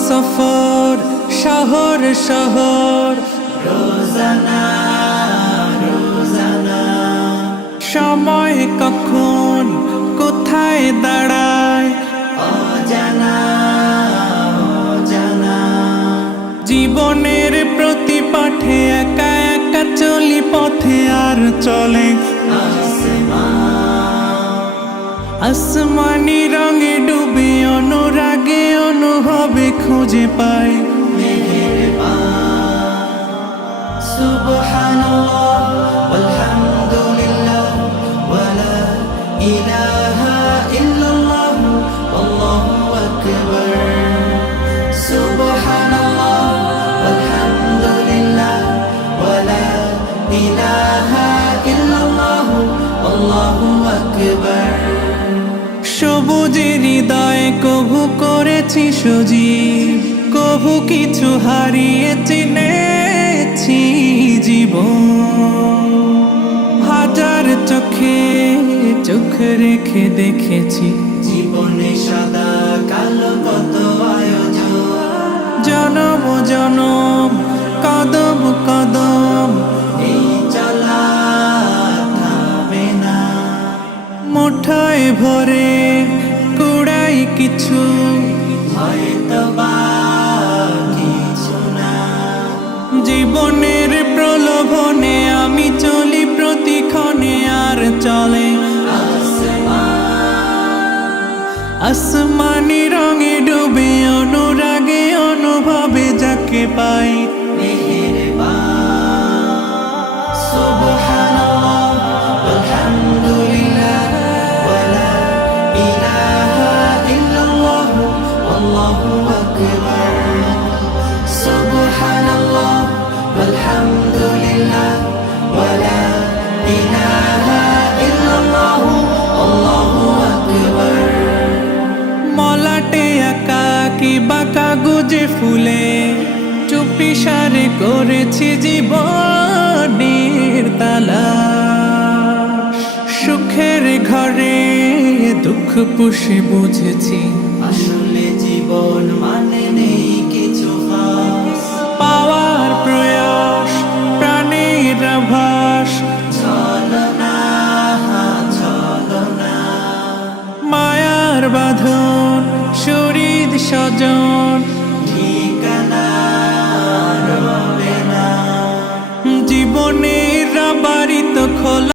সফর শহর শহর রোজানা রোজানা সময় কখন কোথায় দাঁড়ায় অজানা অজানা জীবনের প্রতি পাঠে একা একা চলি পথে আর চলে আসমানি রঙে ডুবে অনুরাগে অনুভবে খুঁজে পাই সুবহানাল্লাহ ওয়ালহামদুলিল্লাহ ওয়ালা ইলাহা ইল্লাল্লাহ আল্লাহু আকবার সুবহানাল্লাহ ওয়ালহামদুলিল্লাহ ওয়ালা ইলাহা ইল্লাল্লাহ আল্লাহু আকবার সবুজের হৃদয়ে কভু করেছি সজীব কভু কিছু হারিয়ে চিনেছি জীবন হাজার চোখে চোখ রেখে দেখেছি জীবনে সাদা কালো কত আয়োজন জনম জনম কদম কদম এই চলা থামে না মুঠোয় ভরে কুড়াই কিছু হয়তো বা কিছু না জীবনের প্রলোভনে আমি চলি প্রতিক্ষণে আর চলে আসমানি রঙে ডুবে অনুরাগে অনুভবে যাকে পাই সুবহানাল্লাহ ওয়ালহামদুলিল্লাহ ওয়ালা ইলাহা ইল্লাল্লাহ আল্লাহু আকবার সুবহানাল্লাহ ওয়ালহামদুলিল্লাহ ওয়ালা ইলাহা ইল্লাল্লাহ আল্লাহু আকবার মলাটে আঁকা কি বাঁকা গুজে ফুলে চুপি সারে করেছি জীবনের তালা সুখের ঘরে দুঃখ পুষে বুঝেছি আসলে জীবন মানে নেই কিছু খাস পাওয়ার প্রয়াস প্রাণের আভাস ছলনা ছলনা মায়ার বাঁধন শরীর স্বজন ঠিকানা রবে না জীবনের বাড়ি তো খোলা